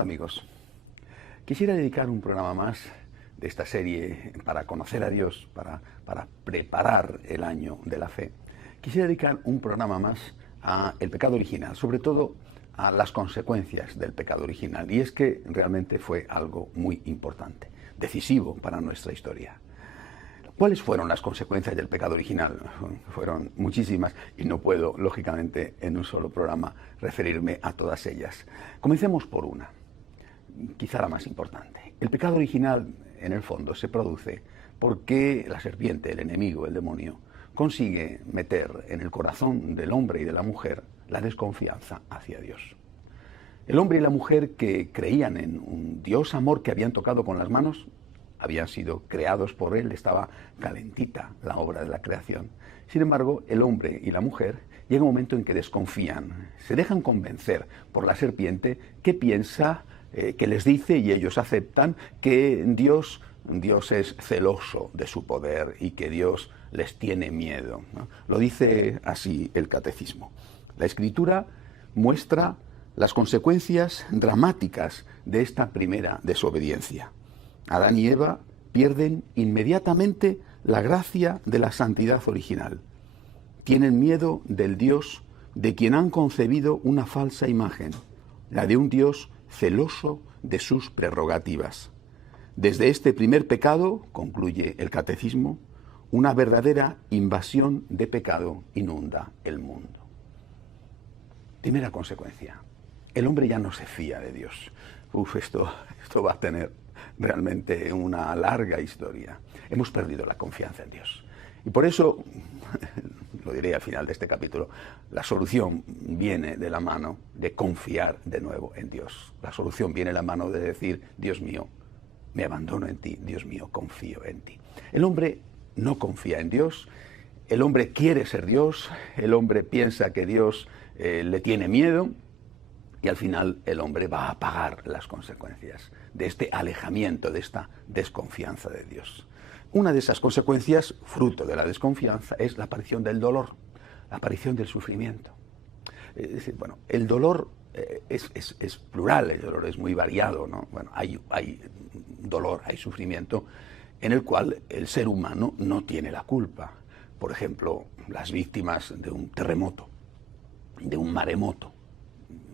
Hola amigos, quisiera dedicar un programa más de esta serie para conocer a Dios, para preparar el año de la fe. Quisiera dedicar un programa más a el pecado original, sobre todo a las consecuencias del pecado original. Y es que realmente fue algo muy importante, decisivo para nuestra historia. ¿Cuáles fueron las consecuencias del pecado original? Fueron muchísimas y no puedo, lógicamente, en un solo programa referirme a todas ellas. Comencemos por una, quizá la más importante. El pecado original, en el fondo, se produce porque la serpiente, el enemigo, el demonio, consigue meter en el corazón del hombre y de la mujer la desconfianza hacia Dios. El hombre y la mujer que creían en un Dios amor que habían tocado con las manos, habían sido creados por él, estaba calentita la obra de la creación. Sin embargo, el hombre y la mujer llega un momento en que desconfían, se dejan convencer por la serpiente que piensa, que les dice, y ellos aceptan, que Dios es celoso de su poder y que Dios les tiene miedo, ¿no? Lo dice así el catecismo. La Escritura muestra las consecuencias dramáticas de esta primera desobediencia. Adán y Eva pierden inmediatamente la gracia de la santidad original. Tienen miedo del Dios de quien han concebido una falsa imagen, la de un Dios celoso de sus prerrogativas. Desde este primer pecado, concluye el catecismo, una verdadera invasión de pecado inunda el mundo. Primera consecuencia, el hombre ya no se fía de Dios. Esto va a tener realmente una larga historia. Hemos perdido la confianza en Dios. Y por eso, lo diré al final de este capítulo, la solución viene de la mano de confiar de nuevo en Dios. La solución viene de la mano de decir, Dios mío, me abandono en ti, Dios mío, confío en ti. El hombre no confía en Dios, el hombre quiere ser Dios, el hombre piensa que Dios le tiene miedo, y al final el hombre va a pagar las consecuencias de este alejamiento, de esta desconfianza de Dios. Una de esas consecuencias, fruto de la desconfianza, es la aparición del dolor, la aparición del sufrimiento. Es decir, bueno, el dolor es plural, el dolor es muy variado, ¿no? Bueno, hay dolor, hay sufrimiento en el cual el ser humano no tiene la culpa. Por ejemplo, las víctimas de un terremoto, de un maremoto,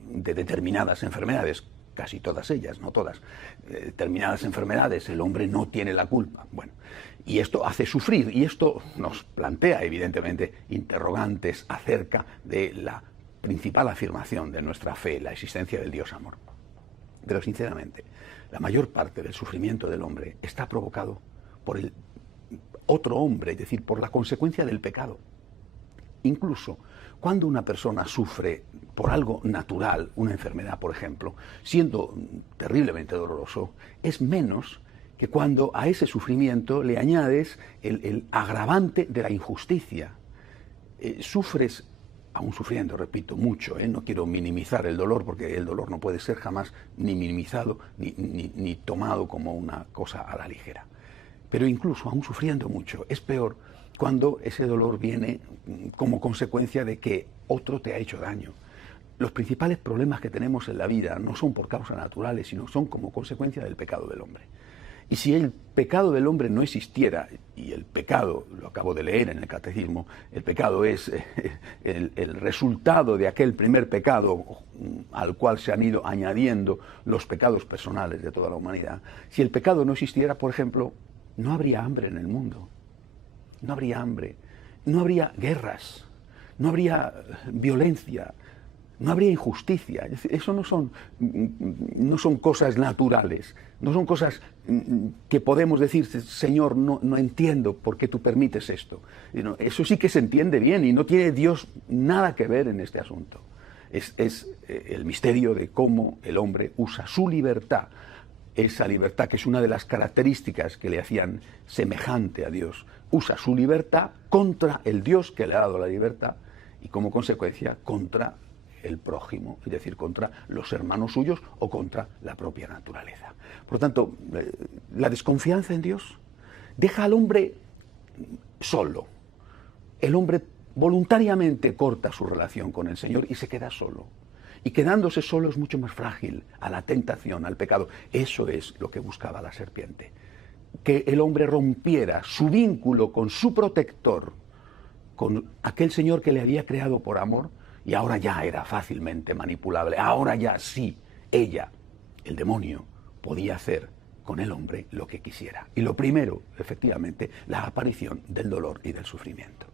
de determinadas enfermedades, casi todas ellas, no todas, determinadas enfermedades, el hombre no tiene la culpa. Bueno, y esto hace sufrir, y esto nos plantea, evidentemente, interrogantes acerca de la principal afirmación de nuestra fe, la existencia del Dios amor. Pero, sinceramente, la mayor parte del sufrimiento del hombre está provocado por el otro hombre, es decir, por la consecuencia del pecado. Incluso cuando una persona sufre por algo natural, una enfermedad, por ejemplo, siendo terriblemente doloroso, es menos que cuando a ese sufrimiento le añades el agravante de la injusticia. Sufres, aún sufriendo, repito, mucho, no quiero minimizar el dolor, porque el dolor no puede ser jamás ni minimizado ni tomado como una cosa a la ligera. Pero incluso, aún sufriendo mucho, es peor cuando ese dolor viene como consecuencia de que otro te ha hecho daño. Los principales problemas que tenemos en la vida no son por causas naturales, sino son como consecuencia del pecado del hombre. Y si el pecado del hombre no existiera, y el pecado, lo acabo de leer en el catecismo, el pecado es el resultado de aquel primer pecado al cual se han ido añadiendo los pecados personales de toda la humanidad. Si el pecado no existiera, por ejemplo, no habría hambre en el mundo. No habría hambre, no habría guerras, no habría violencia, no habría injusticia. Es decir, eso no son cosas naturales, no son cosas que podemos decir, Señor, no entiendo por qué tú permites esto. Eso sí que se entiende bien y no tiene Dios nada que ver en este asunto. Es el misterio de cómo el hombre usa su libertad, esa libertad que es una de las características que le hacían semejante a Dios, usa su libertad contra el Dios que le ha dado la libertad y como consecuencia contra el prójimo, es decir, contra los hermanos suyos o contra la propia naturaleza. Por lo tanto, la desconfianza en Dios deja al hombre solo. El hombre voluntariamente corta su relación con el Señor y se queda solo. y quedándose solo es mucho más frágil a la tentación, al pecado. Eso es lo que buscaba la serpiente, que el hombre rompiera su vínculo con su protector, con aquel Señor que le había creado por amor, y ahora ya era fácilmente manipulable. Ahora ya sí, ella, el demonio, podía hacer con el hombre lo que quisiera. Y lo primero, efectivamente, la aparición del dolor y del sufrimiento.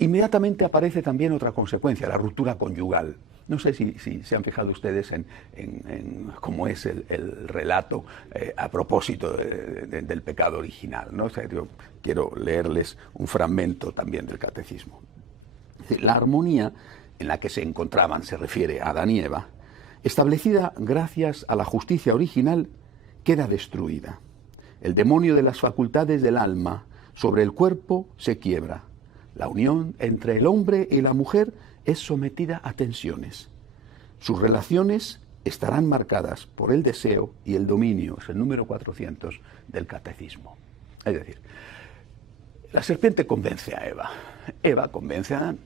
Inmediatamente aparece también otra consecuencia, la ruptura conyugal. No sé si se han fijado ustedes en cómo es el relato a propósito del pecado original, ¿no? O sea, yo quiero leerles un fragmento también del Catecismo. La armonía en la que se encontraban, se refiere a Adán y Eva, establecida gracias a la justicia original, queda destruida. El demonio de las facultades del alma sobre el cuerpo se quiebra. La unión entre el hombre y la mujer es sometida a tensiones. Sus relaciones estarán marcadas por el deseo y el dominio. Es el número 400 del Catecismo. Es decir, la serpiente convence a Eva. Eva convence a Adán.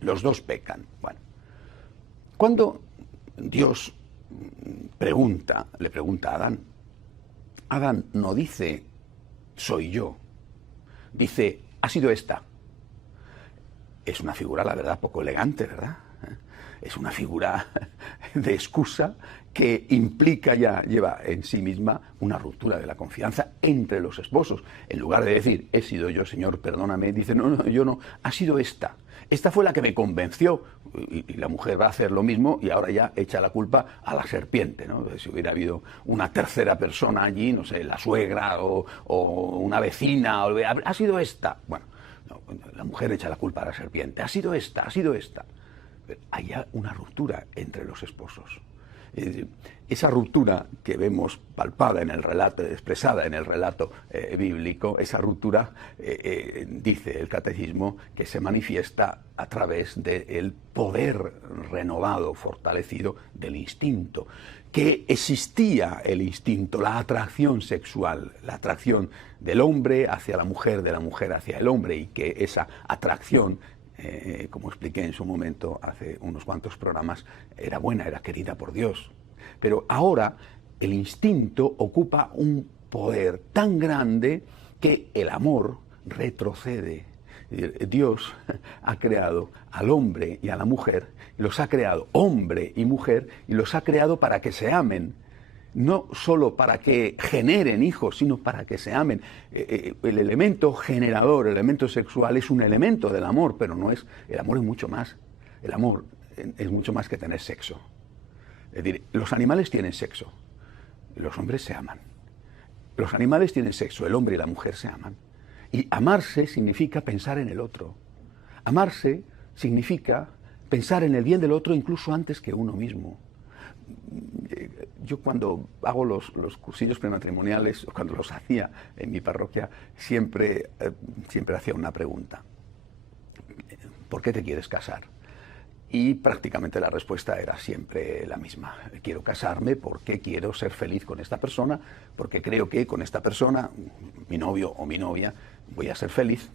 Los dos pecan. Bueno, cuando Dios le pregunta a Adán, Adán no dice, soy yo. Dice, ha sido esta. Es una figura, la verdad, poco elegante, ¿verdad? Es una figura de excusa que implica lleva en sí misma una ruptura de la confianza entre los esposos. En lugar de decir, he sido yo, Señor, perdóname, dice, no, yo no, ha sido esta. Esta fue la que me convenció. Y la mujer va a hacer lo mismo y ahora ya echa la culpa a la serpiente, ¿no? Si hubiera habido una tercera persona allí, no sé, la suegra o una vecina, ha sido esta. Bueno, no, la mujer echa la culpa a la serpiente. Ha sido esta, ha sido esta. Pero hay una ruptura entre los esposos. Es decir, esa ruptura que vemos palpada en el relato, expresada en el relato bíblico, esa ruptura, dice el Catecismo, que se manifiesta a través del poder renovado, fortalecido del instinto. Que existía el instinto, la atracción sexual, la atracción del hombre hacia la mujer, de la mujer hacia el hombre, y que esa atracción, como expliqué en su momento hace unos cuantos programas, era buena, era querida por Dios. Pero ahora el instinto ocupa un poder tan grande que el amor retrocede. Dios ha creado al hombre y a la mujer, los ha creado hombre y mujer, y los ha creado para que se amen. No solo para que generen hijos, sino para que se amen. El elemento generador, el elemento sexual es un elemento del amor, pero no es, el amor es mucho más. El amor es mucho más que tener sexo. Es decir, los animales tienen sexo, los hombres se aman. Los animales tienen sexo, el hombre y la mujer se aman. Y amarse significa pensar en el otro. Amarse significa pensar en el bien del otro incluso antes que uno mismo. Yo cuando hago los cursillos prematrimoniales, o cuando los hacía en mi parroquia, siempre hacía una pregunta. ¿Por qué te quieres casar? Y prácticamente la respuesta era siempre la misma. Quiero casarme porque quiero ser feliz con esta persona, porque creo que con esta persona, mi novio o mi novia, voy a ser feliz.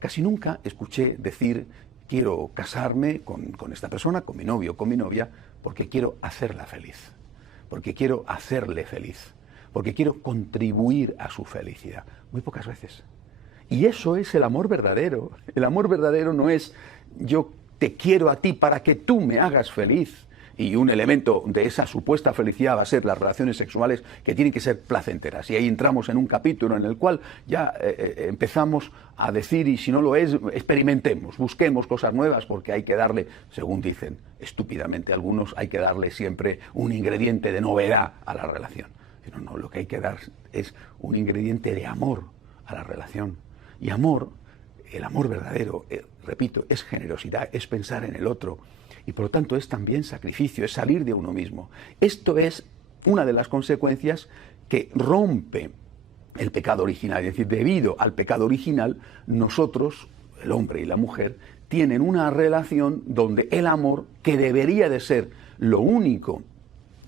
Casi nunca escuché decir, quiero casarme con esta persona, con mi novio o con mi novia, porque quiero hacerla feliz, porque quiero hacerle feliz, porque quiero contribuir a su felicidad. Muy pocas veces. Y eso es el amor verdadero. El amor verdadero no es yo te quiero a ti para que tú me hagas feliz. Y un elemento de esa supuesta felicidad va a ser las relaciones sexuales, que tienen que ser placenteras. Y ahí entramos en un capítulo en el cual ya empezamos a decir, y si no lo es, experimentemos, busquemos cosas nuevas, porque hay que darle, según dicen estúpidamente algunos, hay que darle siempre un ingrediente de novedad a la relación. Pero no, lo que hay que dar es un ingrediente de amor a la relación. Y amor, el amor verdadero, repito, es generosidad, es pensar en el otro. Y por lo tanto es también sacrificio, es salir de uno mismo. Esto es una de las consecuencias que rompe el pecado original. Es decir, debido al pecado original, nosotros, el hombre y la mujer, tienen una relación donde el amor, que debería de ser lo único,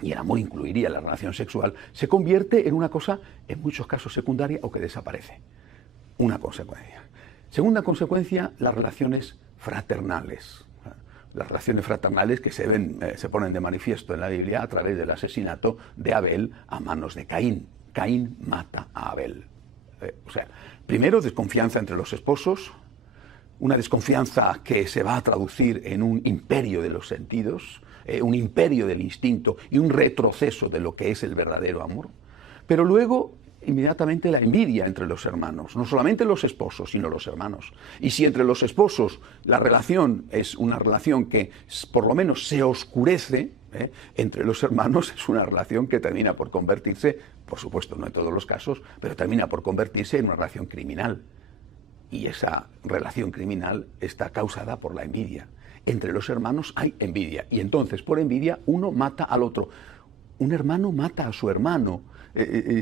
y el amor incluiría la relación sexual, se convierte en una cosa, en muchos casos, secundaria o que desaparece. Una consecuencia. Segunda consecuencia, las relaciones fraternales. las relaciones fraternales que se ponen de manifiesto en la Biblia a través del asesinato de Abel a manos de Caín. Caín mata a Abel. O sea, primero desconfianza entre los esposos, una desconfianza que se va a traducir en un imperio de los sentidos, un imperio del instinto y un retroceso de lo que es el verdadero amor. Pero luego, inmediatamente, la envidia entre los hermanos, no solamente los esposos, sino los hermanos. Y si entre los esposos la relación es una relación que por lo menos se oscurece, entre los hermanos es una relación que termina por convertirse, por supuesto no en todos los casos, pero termina por convertirse en una relación criminal. Y esa relación criminal está causada por la envidia. Entre los hermanos hay envidia, y entonces por envidia uno mata al otro. Un hermano mata a su hermano.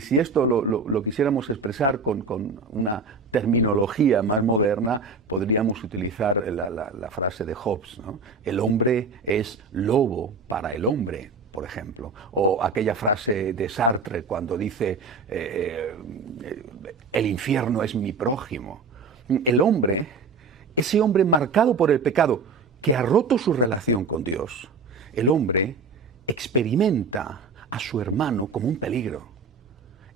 Si esto lo quisiéramos expresar con una terminología más moderna, podríamos utilizar la frase de Hobbes, ¿no? El hombre es lobo para el hombre, por ejemplo. O aquella frase de Sartre cuando dice el infierno es mi prójimo. El hombre, ese hombre marcado por el pecado, que ha roto su relación con Dios, el hombre experimenta a su hermano como un peligro.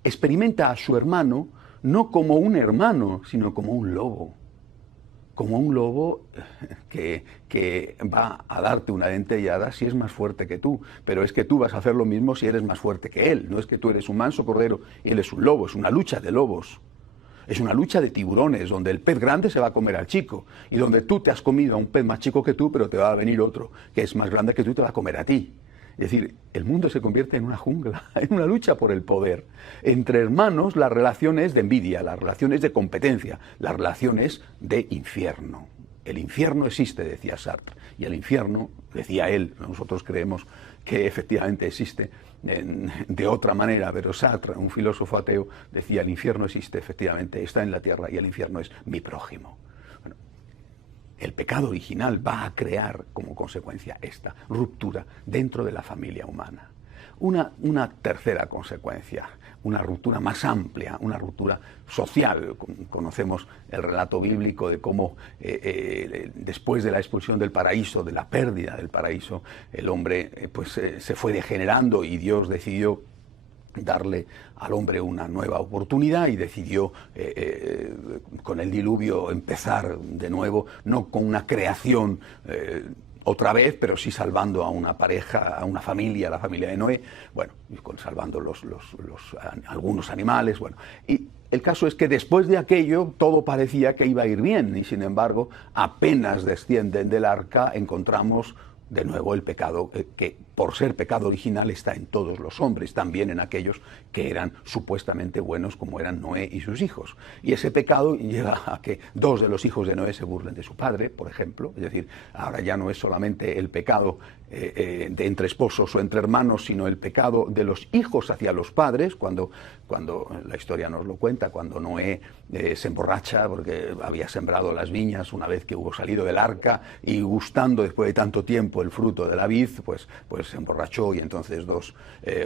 Experimenta a su hermano no como un hermano, sino como un lobo. Como un lobo que va a darte una dentellada si es más fuerte que tú. Pero es que tú vas a hacer lo mismo si eres más fuerte que él. No es que tú eres un manso cordero y él es un lobo. Es una lucha de lobos. Es una lucha de tiburones, donde el pez grande se va a comer al chico, y donde tú te has comido a un pez más chico que tú, pero te va a venir otro que es más grande que tú y te va a comer a ti. Es decir, el mundo se convierte en una jungla, en una lucha por el poder. Entre hermanos la relación es de envidia, la relación es de competencia, la relación es de infierno. El infierno existe, decía Sartre, y el infierno, decía él, nosotros creemos que efectivamente existe de otra manera, pero Sartre, un filósofo ateo, decía el infierno existe, efectivamente, está en la tierra y el infierno es mi prójimo. Bueno, el pecado original va a crear como consecuencia esta ruptura dentro de la familia humana. Una tercera consecuencia, una ruptura más amplia, una ruptura social. Conocemos el relato bíblico de cómo después de la expulsión del paraíso, de la pérdida del paraíso, el hombre se fue degenerando y Dios decidió darle al hombre una nueva oportunidad y decidió con el diluvio empezar de nuevo, no con una creación otra vez, pero sí salvando a una pareja, a una familia, la familia de Noé, bueno, salvando algunos animales, bueno. Y el caso es que después de aquello todo parecía que iba a ir bien y sin embargo apenas descienden del arca encontramos de nuevo el pecado que por ser pecado original está en todos los hombres, también en aquellos que eran supuestamente buenos como eran Noé y sus hijos. Y ese pecado lleva a que dos de los hijos de Noé se burlen de su padre, por ejemplo. Es decir, ahora ya no es solamente el pecado de entre esposos o entre hermanos, sino el pecado de los hijos hacia los padres, cuando la historia nos lo cuenta, cuando Noé se emborracha porque había sembrado las viñas una vez que hubo salido del arca y gustando después de tanto tiempo el fruto de la vid, pues se emborrachó y entonces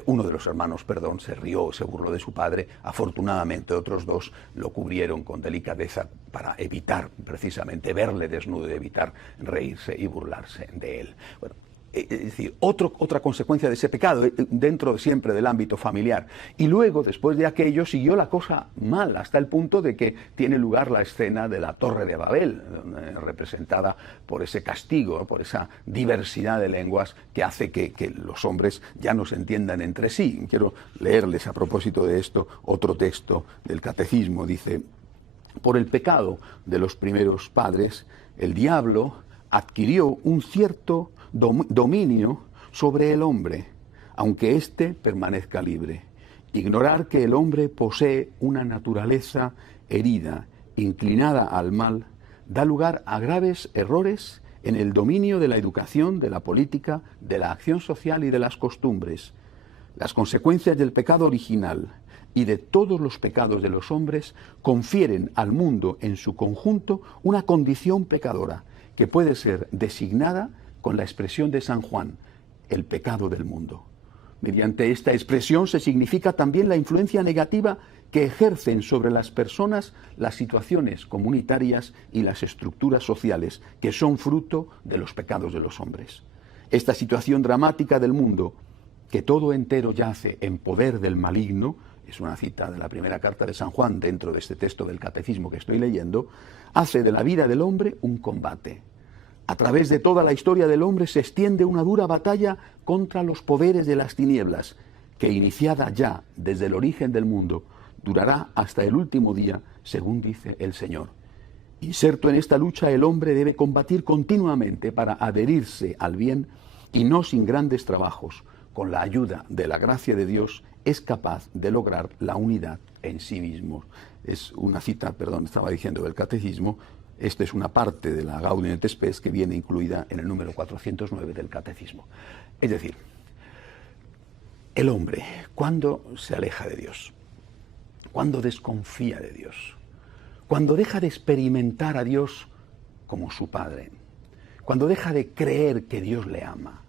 uno de los hermanos, se rió, se burló de su padre. Afortunadamente otros dos lo cubrieron con delicadeza para evitar precisamente verle desnudo y evitar reírse y burlarse de él. Bueno, es decir, otra consecuencia de ese pecado dentro siempre del ámbito familiar. Y luego, después de aquello, siguió la cosa mal, hasta el punto de que tiene lugar la escena de la Torre de Babel, representada por ese castigo, por esa diversidad de lenguas que hace que los hombres ya no se entiendan entre sí. Quiero leerles a propósito de esto otro texto del Catecismo. Dice: por el pecado de los primeros padres, el diablo adquirió un cierto dominio sobre el hombre, aunque éste permanezca libre. Ignorar que el hombre posee una naturaleza herida, inclinada al mal, da lugar a graves errores en el dominio de la educación, de la política, de la acción social y de las costumbres. Las consecuencias del pecado original y de todos los pecados de los hombres confieren al mundo en su conjunto una condición pecadora que puede ser designada con la expresión de San Juan, el pecado del mundo. Mediante esta expresión se significa también la influencia negativa que ejercen sobre las personas las situaciones comunitarias y las estructuras sociales que son fruto de los pecados de los hombres. Esta situación dramática del mundo, que todo entero yace en poder del maligno, es una cita de la primera carta de San Juan dentro de este texto del catecismo que estoy leyendo, hace de la vida del hombre un combate. A través de toda la historia del hombre se extiende una dura batalla contra los poderes de las tinieblas, que iniciada ya desde el origen del mundo, durará hasta el último día, según dice el Señor. Inserto en esta lucha, el hombre debe combatir continuamente para adherirse al bien y no sin grandes trabajos. Con la ayuda de la gracia de Dios es capaz de lograr la unidad en sí mismo. Es una cita, estaba diciendo del catecismo. Esta es una parte de la Gaudium et Spes que viene incluida en el número 409 del catecismo. Es decir, el hombre, cuando se aleja de Dios, cuando desconfía de Dios, cuando deja de experimentar a Dios como su Padre, cuando deja de creer que Dios le ama,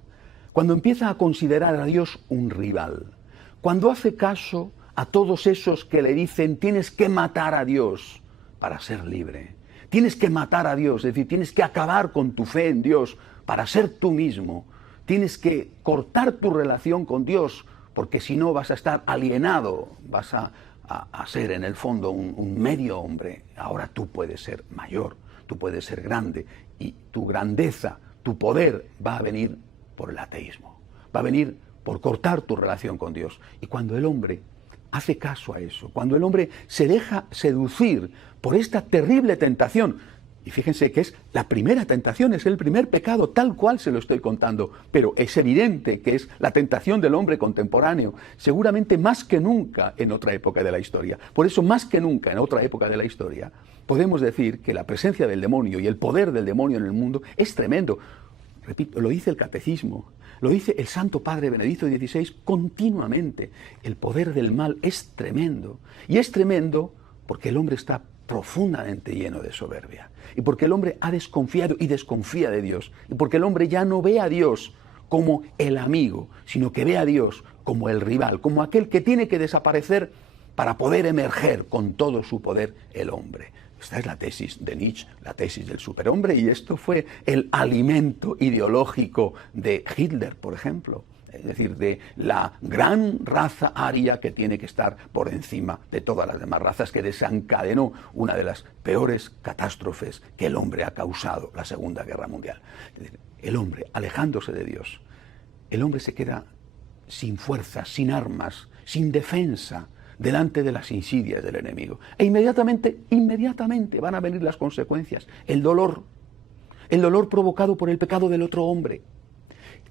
cuando empieza a considerar a Dios un rival, cuando hace caso a todos esos que le dicen tienes que matar a Dios para ser libre, tienes que matar a Dios, es decir, tienes que acabar con tu fe en Dios para ser tú mismo, tienes que cortar tu relación con Dios porque si no vas a estar alienado, vas a ser en el fondo un medio hombre. Ahora tú puedes ser mayor, tú puedes ser grande y tu grandeza, tu poder va a venir por el ateísmo, va a venir por cortar tu relación con Dios. Y cuando el hombre hace caso a eso, cuando el hombre se deja seducir por esta terrible tentación, y fíjense que es la primera tentación, es el primer pecado tal cual se lo estoy contando, pero es evidente que es la tentación del hombre contemporáneo, seguramente más que nunca en otra época de la historia. Por eso más que nunca en otra época de la historia podemos decir que la presencia del demonio y el poder del demonio en el mundo es tremendo. Repito, lo dice el catecismo, lo dice el Santo Padre Benedicto XVI continuamente. El poder del mal es tremendo. Y es tremendo porque el hombre está profundamente lleno de soberbia. Y porque el hombre ha desconfiado y desconfía de Dios. Y porque el hombre ya no ve a Dios como el amigo, sino que ve a Dios como el rival, como aquel que tiene que desaparecer para poder emerger con todo su poder el hombre. Esta es la tesis de Nietzsche, la tesis del superhombre, y esto fue el alimento ideológico de Hitler, por ejemplo. Es decir, de la gran raza aria que tiene que estar por encima de todas las demás razas, que desencadenó una de las peores catástrofes que el hombre ha causado, la Segunda Guerra Mundial. Es decir, el hombre, alejándose de Dios, el hombre se queda sin fuerzas, sin armas, sin defensa, delante de las insidias del enemigo. E inmediatamente van a venir las consecuencias. El dolor provocado por el pecado del otro hombre.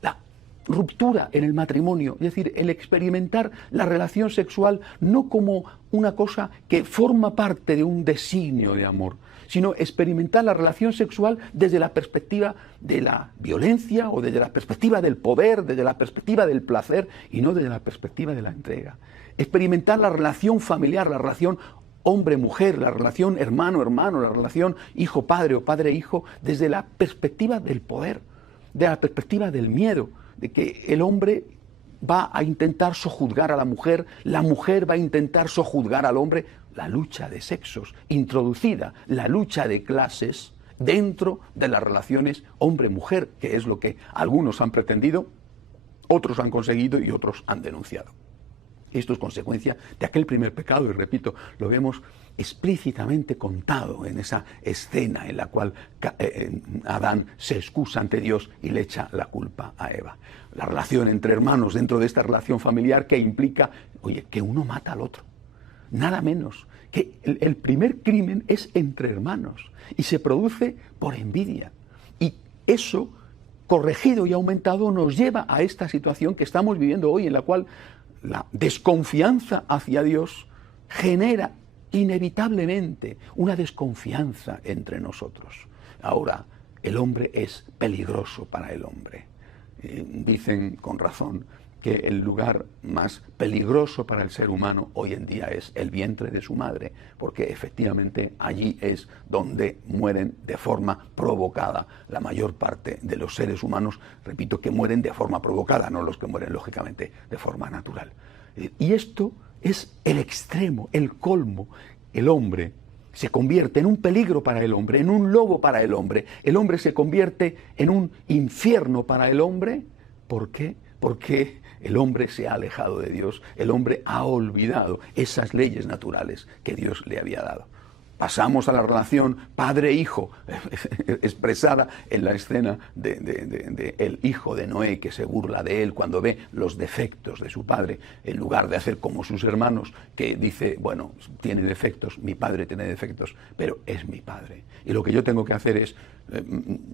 La ruptura en el matrimonio, es decir, el experimentar la relación sexual no como una cosa que forma parte de un designio de amor, sino experimentar la relación sexual desde la perspectiva de la violencia o desde la perspectiva del poder, desde la perspectiva del placer y no desde la perspectiva de la entrega. Experimentar la relación familiar, la relación hombre-mujer, la relación hermano-hermano, la relación hijo-padre o padre-hijo, desde la perspectiva del poder, de la perspectiva del miedo, de que el hombre va a intentar sojuzgar a la mujer va a intentar sojuzgar al hombre, la lucha de sexos introducida, la lucha de clases dentro de las relaciones hombre-mujer, que es lo que algunos han pretendido, otros han conseguido y otros han denunciado. Esto es consecuencia de aquel primer pecado, y repito, lo vemos explícitamente contado en esa escena en la cual Adán se excusa ante Dios y le echa la culpa a Eva. La relación entre hermanos dentro de esta relación familiar que implica, que uno mata al otro. Nada menos, que el primer crimen es entre hermanos y se produce por envidia. Y eso, corregido y aumentado, nos lleva a esta situación que estamos viviendo hoy, en la cual la desconfianza hacia Dios genera inevitablemente una desconfianza entre nosotros. Ahora, el hombre es peligroso para el hombre. Dicen con razón que el lugar más peligroso para el ser humano hoy en día es el vientre de su madre, porque efectivamente allí es donde mueren de forma provocada la mayor parte de los seres humanos, repito, que mueren de forma provocada, no los que mueren lógicamente de forma natural. Y esto es el extremo, el colmo. El hombre se convierte en un peligro para el hombre, en un lobo para el hombre. El hombre se convierte en un infierno para el hombre. ¿Por qué? Porque el hombre se ha alejado de Dios, el hombre ha olvidado esas leyes naturales que Dios le había dado. Pasamos a la relación padre-hijo, expresada en la escena de el hijo de Noé, que se burla de él cuando ve los defectos de su padre, en lugar de hacer como sus hermanos, que dice, bueno, tiene defectos, mi padre tiene defectos, pero es mi padre. Y lo que yo tengo que hacer es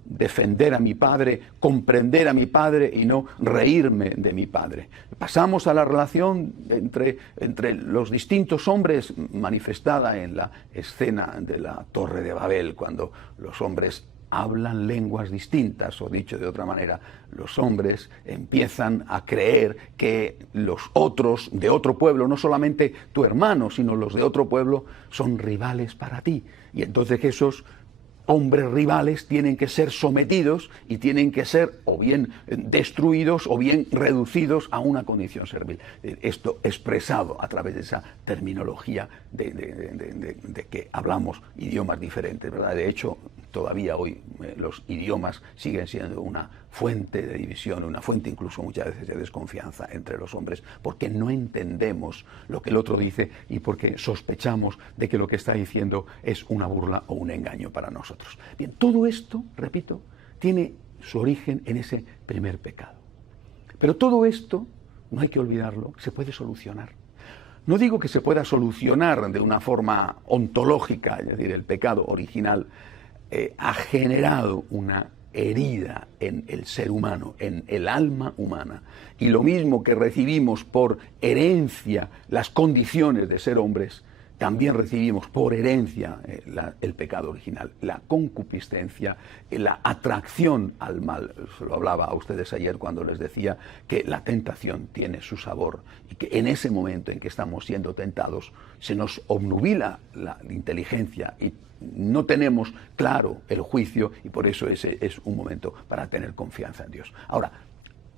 defender a mi padre, comprender a mi padre y no reírme de mi padre. Pasamos a la relación entre los distintos hombres, manifestada en la escena de la Torre de Babel, cuando los hombres hablan lenguas distintas, o dicho de otra manera, los hombres empiezan a creer que los otros de otro pueblo, no solamente tu hermano, sino los de otro pueblo, son rivales para ti. Y entonces esos hombres rivales tienen que ser sometidos y tienen que ser o bien destruidos o bien reducidos a una condición servil. Esto expresado a través de esa terminología de que hablamos idiomas diferentes, ¿verdad? De hecho, todavía hoy los idiomas siguen siendo una fuente de división, una fuente incluso muchas veces de desconfianza entre los hombres, porque no entendemos lo que el otro dice y porque sospechamos de que lo que está diciendo es una burla o un engaño para nosotros. Bien, todo esto, repito, tiene su origen en ese primer pecado. Pero todo esto, no hay que olvidarlo, se puede solucionar. No digo que se pueda solucionar de una forma ontológica, es decir, el pecado original ha generado una herida en el ser humano, en el alma humana. Y lo mismo que recibimos por herencia las condiciones de ser hombres, también recibimos por herencia el pecado original, la concupiscencia, la atracción al mal. Se lo hablaba a ustedes ayer cuando les decía que la tentación tiene su sabor y que en ese momento en que estamos siendo tentados se nos obnubila la inteligencia y no tenemos claro el juicio, y por eso ese es un momento para tener confianza en Dios. Ahora,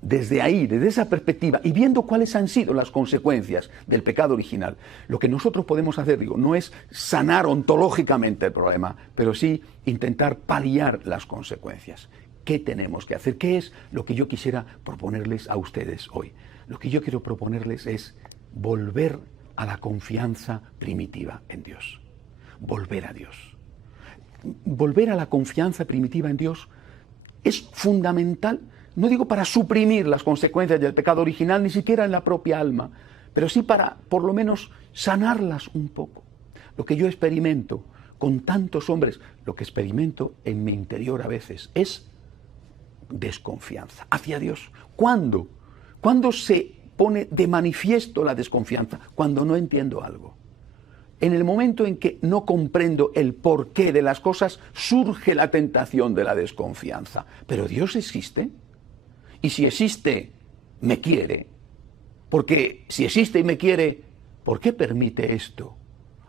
desde ahí, desde esa perspectiva, y viendo cuáles han sido las consecuencias del pecado original, lo que nosotros podemos hacer, digo, no es sanar ontológicamente el problema, pero sí intentar paliar las consecuencias. ¿Qué tenemos que hacer? ¿Qué es lo que yo quisiera proponerles a ustedes hoy? Lo que yo quiero proponerles es volver a la confianza primitiva en Dios. Volver a Dios. Volver a la confianza primitiva en Dios es fundamental, no digo para suprimir las consecuencias del pecado original, ni siquiera en la propia alma, pero sí para, por lo menos, sanarlas un poco. Lo que yo experimento con tantos hombres, lo que experimento en mi interior a veces, es desconfianza hacia Dios. ¿Cuándo? ¿Cuándo se pone de manifiesto la desconfianza? Cuando no entiendo algo. En el momento en que no comprendo el porqué de las cosas, surge la tentación de la desconfianza. ¿Pero Dios existe? Y si existe, me quiere. Porque si existe y me quiere, ¿por qué permite esto?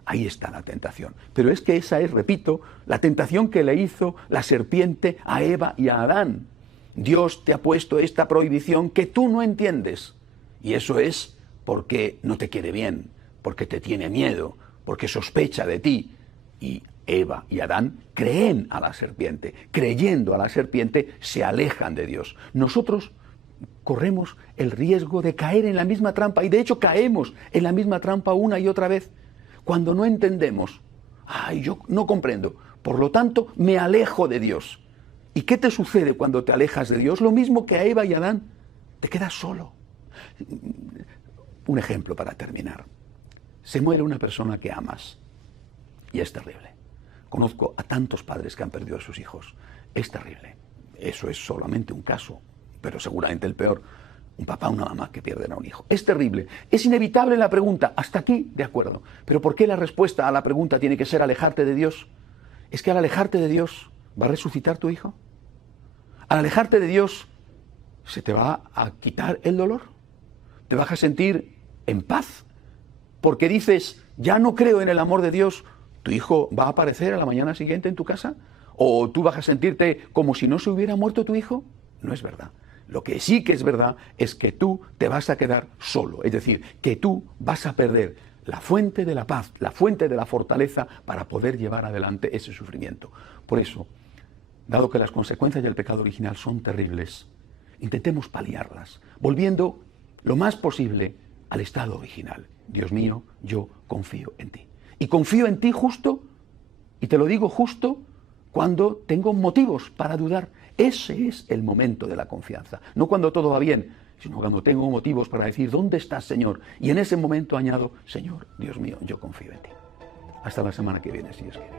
Ahí está la tentación. Pero es que esa es, repito, la tentación que le hizo la serpiente a Eva y a Adán. Dios te ha puesto esta prohibición que tú no entiendes. Y eso es porque no te quiere bien, porque te tiene miedo, porque sospecha de ti. Y Eva y Adán creen a la serpiente. Creyendo a la serpiente, se alejan de Dios. Nosotros corremos el riesgo de caer en la misma trampa, y de hecho caemos en la misma trampa una y otra vez, cuando no entendemos. Yo no comprendo, por lo tanto me alejo de Dios. ¿Y qué te sucede cuando te alejas de Dios? Lo mismo que a Eva y Adán, te quedas solo. Un ejemplo para terminar. Se muere una persona que amas y es terrible. Conozco a tantos padres que han perdido a sus hijos. Es terrible. Eso es solamente un caso, pero seguramente el peor. Un papá o una mamá que pierden a un hijo. Es terrible. Es inevitable la pregunta. Hasta aquí, de acuerdo. Pero ¿por qué la respuesta a la pregunta tiene que ser alejarte de Dios? Es que al alejarte de Dios, ¿va a resucitar tu hijo? Al alejarte de Dios, ¿se te va a quitar el dolor? ¿Te vas a sentir en paz? Porque dices, ya no creo en el amor de Dios, ¿tu hijo va a aparecer a la mañana siguiente en tu casa? ¿O tú vas a sentirte como si no se hubiera muerto tu hijo? No es verdad. Lo que sí que es verdad es que tú te vas a quedar solo, es decir, que tú vas a perder la fuente de la paz, la fuente de la fortaleza para poder llevar adelante ese sufrimiento. Por eso, dado que las consecuencias del pecado original son terribles, intentemos paliarlas, volviendo lo más posible al estado original. Dios mío, yo confío en ti. Y confío en ti justo, y te lo digo justo, cuando tengo motivos para dudar. Ese es el momento de la confianza. No cuando todo va bien, sino cuando tengo motivos para decir, ¿dónde estás, Señor? Y en ese momento añado, Señor, Dios mío, yo confío en ti. Hasta la semana que viene, si Dios quiere.